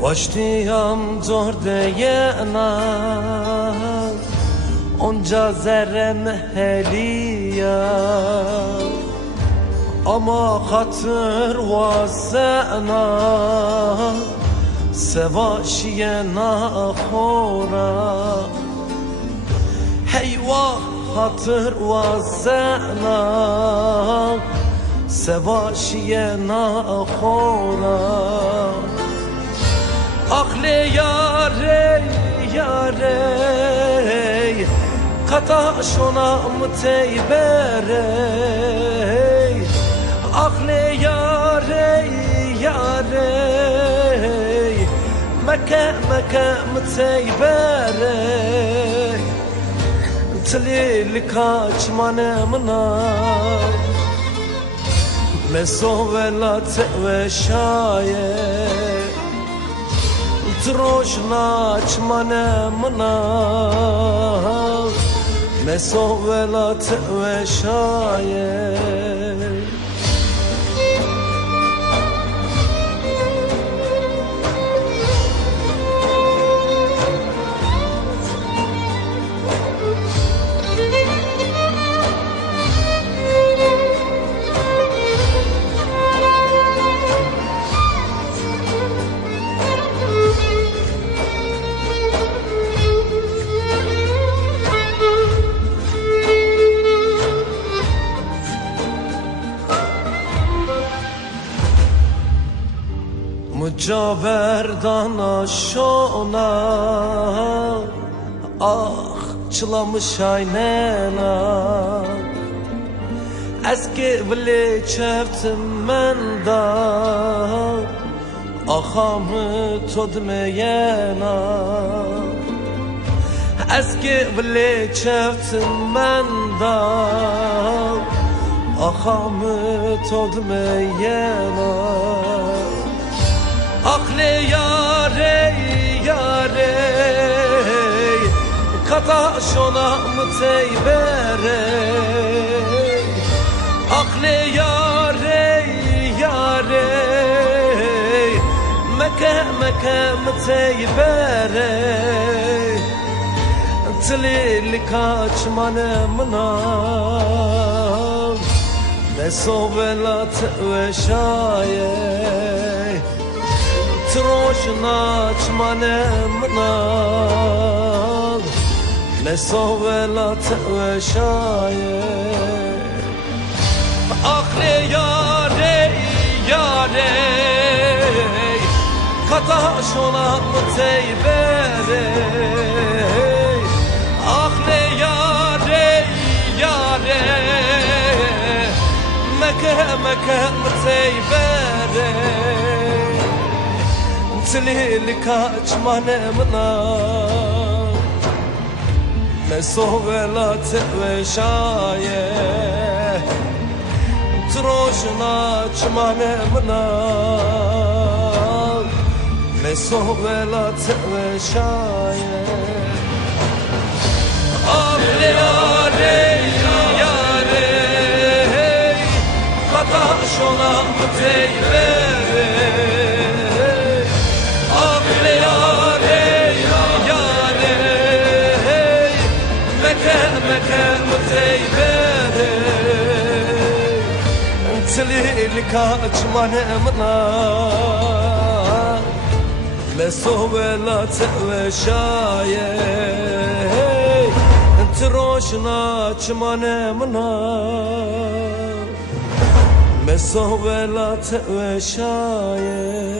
واشتیام زرده انا onca zerrem heliya ama hatır vasena sevaşiye nahora heyvah hatır vasena sevaşiye nahora akle yare yare kata şona mteybere akle yare yare meke meke mteybere tlil kaçmane mına mesovelat ve şaye troşna çmane mına mesovelat ve şaye Mücaverdan aşona ah çılamış aynena eski veli çeftim men da ahamı todmeyena eski veli çeftim men da ahamı todmeyena akle yare yare kata şona mteybere akle yare yare meke meke mteybere tlil kaçmane mına mesovelat ve şaye troşna çmane mına mesovelat ve şaye akle yare yare kata şona mteybere akle yare yare meke meke mteybere tlil kaçmane mına mesovelat ve şaye troşna çmane mına mesovelat ve şaye akle yare yare kata şona mteybere tlil kaçmane mına mesovelat ve şaye troşna çmane mına mesovelat ve şaye